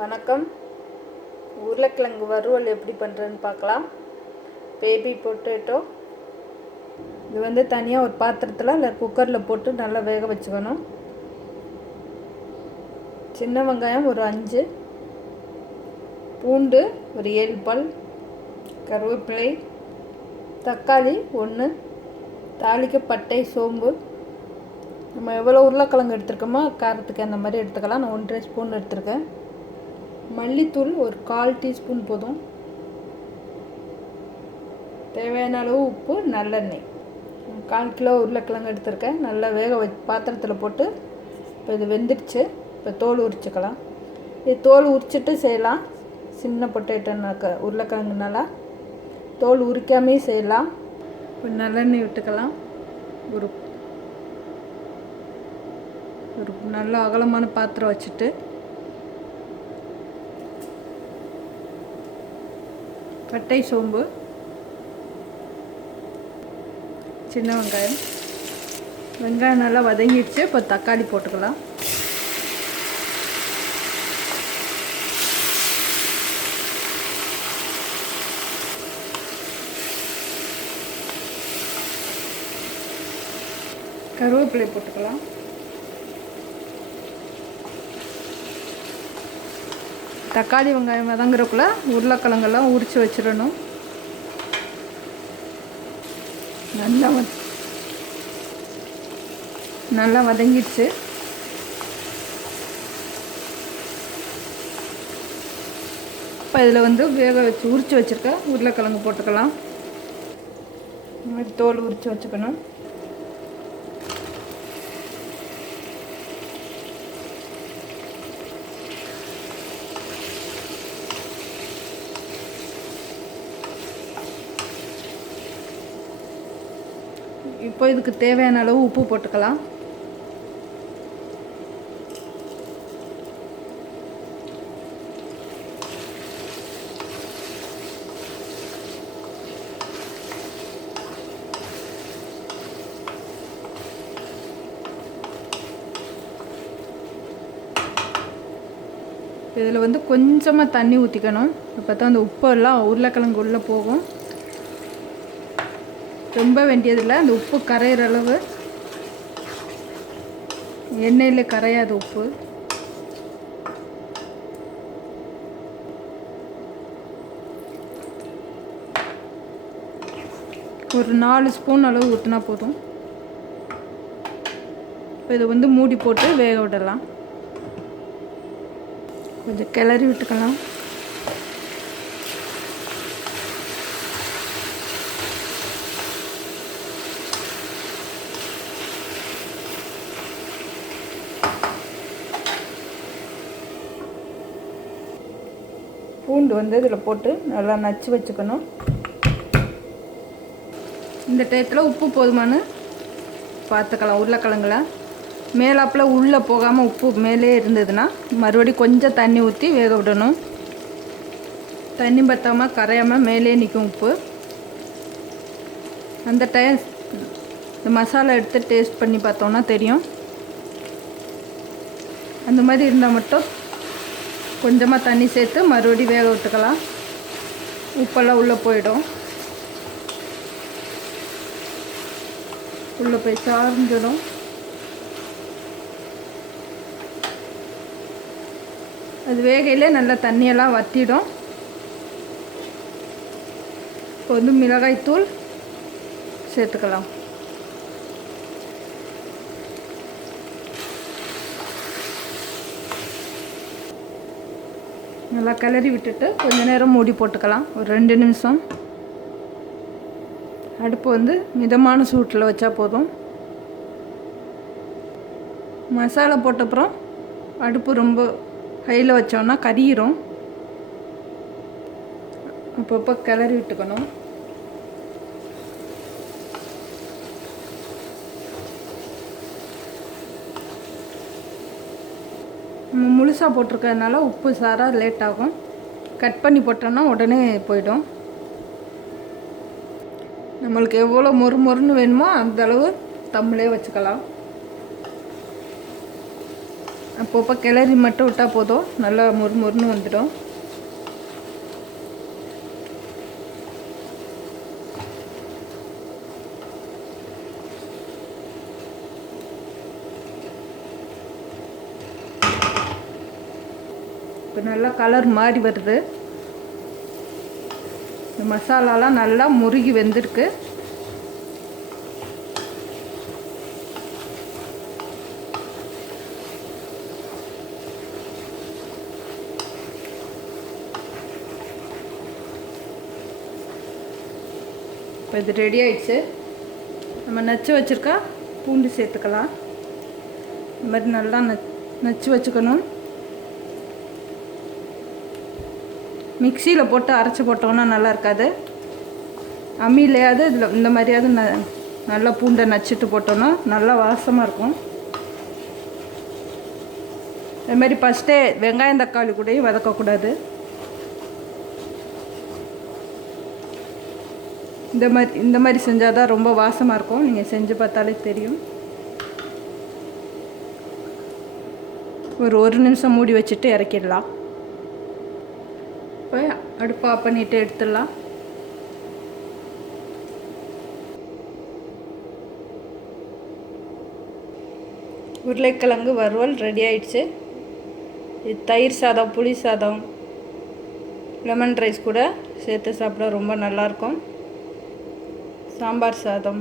வணக்கம். உருளைக்கிழங்கு வறுவல் எப்படி பண்ணுறதுன்னு பார்க்கலாம். பேபி பொட்டேட்டோ இது தனியாக ஒரு பாத்திரத்தில் இல்லை குக்கரில் போட்டு நல்லா வேக வச்சுக்கணும். சின்ன வெங்காயம் ஒரு 5, பூண்டு ஒரு 7 பல், கருவேப்பிலை, தக்காளி 1, தாளிக்க பட்டை, சோம்பு. நம்ம எவ்வளோ உருளைக்கிழங்கு எடுத்துருக்கோமோ காரத்துக்கு அந்த மாதிரி எடுத்துக்கலாம். நான் 1.5 ஸ்பூன் எடுத்துருக்கேன். மல்லித்தூள் ஒரு 1/4 டீஸ்பூன் போதும். தேவையான அளவு உப்பு, நல்லெண்ணெய். 1/4 கிலோ உருளைக்கிழங்கு எடுத்துருக்கேன். நல்லா வேக பாத்திரத்தில் போட்டு இப்போ இது வெந்துடுச்சு. இப்போ தோல் உரிச்சுக்கலாம். இது தோல் உரிச்சிட்டு செய்யலாம். சின்ன பொட்டேட்டோனாக்க உருளைக்கிழங்குனால தோல் உரிக்காமே செய்யலாம். இப்போ நல்லெண்ணெய் விட்டுக்கலாம். ஒரு நல்ல அகலமான பாத்திரம் வச்சுட்டு பட்டை, சோம்பு, சின்ன வெங்காயம் நல்லா வதங்கிடுச்சு. இப்போ தக்காளி போட்டுக்கலாம். கருவேப்பிலை போட்டுக்கலாம். தக்காளி வெங்காயம் வதங்குறக்குள்ள உருளைக்கிழங்கெல்லாம் உரித்து வச்சிடணும். நல்லா வதங்கிடுச்சு. இப்போ இதில் வேக வச்சு உரித்து வச்சுருக்க உருளைக்கிழங்கு போட்டுக்கலாம். இந்த மாதிரி தோல் உரித்து வச்சுக்கணும். இப்போ இதுக்கு தேவையான அளவு உப்பு போட்டுக்கலாம். இதில் கொஞ்சமாக தண்ணி ஊற்றிக்கணும். அப்போ தான் அந்த உப்பெல்லாம் உருளைக்கிழங்கு உள்ளே போகும். ரொம்ப வேண்டியதில்லை. அந்த உப்பு கரையிற அளவு, எண்ணெயில் கரையாது உப்பு. ஒரு 4 ஸ்பூன் அளவு ஊற்றினா போதும். இப்போ இதை மூடி போட்டு வேக விடலாம். கொஞ்சம் கிளறி விட்டுக்கலாம். பூண்டு இதில் போட்டு நல்லா நச்சு வச்சுக்கணும். இந்த டயத்தில் உப்பு போதுமானு பார்த்துக்கலாம். உருளைக்கிழங்குல மேலாப்பில் உள்ளே போகாமல் உப்பு மேலே இருந்ததுன்னா மறுபடியும் கொஞ்சம் தண்ணி ஊற்றி வேக விடணும். தண்ணி பற்றாமல் கரையாமல் மேலே நிற்கும் உப்பு. அந்த டைம் இந்த மசாலா எடுத்து டேஸ்ட் பண்ணி பார்த்தோன்னா தெரியும். அந்த மாதிரி இருந்தால் மட்டும் கொஞ்சமாக தண்ணி சேர்த்து மறுபடியும் வேக விட்டுக்கலாம். உப்பெல்லாம் உள்ளே போயிடும். உள்ளே போய் சார்ந்துடும். அது வேகையிலே நல்லா தண்ணியெல்லாம் வற்றிடும். இப்போ மிளகாய்த்தூள் சேர்த்துக்கலாம். நல்லா கிளறி விட்டுட்டு கொஞ்ச நேரம் மூடி போட்டுக்கலாம். ஒரு 2 நிமிஷம். அடுப்பு மிதமான சூட்டில் வச்சா போதும். மசாலா போட்டப்புறம் அடுப்பு ரொம்ப ஹையில் வச்சோன்னா கரியிரும். அப்பப்போ கிளறி விட்டுக்கணும். நம்ம முழுசாக போட்டிருக்கிறதுனால உப்பு சாரா லேட் ஆகும். கட் பண்ணி போட்டோன்னா உடனே போயிடும். நம்மளுக்கு எவ்வளோ மொறுன்னு வேணுமோ அந்த அளவு தம்மிலே வச்சுக்கலாம். அப்பப்போ கிளறி மட்டும் விட்டால் போதும், நல்லா மொறுமொறுன்னு வந்துடும். இப்போ நல்லா கலர் மாறி வருது. இந்த மசாலாலாம் நல்லா முருகி வெந்திருக்கு. இப்போ இது ரெடி ஆயிடுச்சு. நம்ம நச்சு வச்சுருக்கா பூண்டு சேர்த்துக்கலாம். இந்த மாதிரி நல்லா நச்சு வச்சுக்கணும். மிக்சியில் போட்டு அரைச்சி போட்டோன்னா நல்லா இருக்காது. அம்மியிலையாவது இதில் இந்த மாதிரியாவது நல்லா பூண்டை நச்சுட்டு போட்டோன்னா நல்லா வாசமாக இருக்கும். இது மாதிரி ஃபஸ்ட்டே வெங்காயம் தக்காளி கூடயும் வதக்கக்கூடாது. இந்த மாதிரி செஞ்சால் தான் ரொம்ப வாசமாக இருக்கும். நீங்கள் செஞ்சு பார்த்தாலே தெரியும். ஒரு நிமிஷம் மூடி வச்சுட்டு இறக்கிடலாம். இப்போ அடுப்பு ஆஃப் பண்ணிவிட்டு எடுத்துடலாம். உருளைக்கிழங்கு வறுவல் ரெடி ஆயிடுச்சு. இது தயிர் சாதம், புளி சாதம், லெமன் ரைஸ் கூட சேர்த்து சாப்பிட ரொம்ப நல்லாயிருக்கும். சாம்பார் சாதம்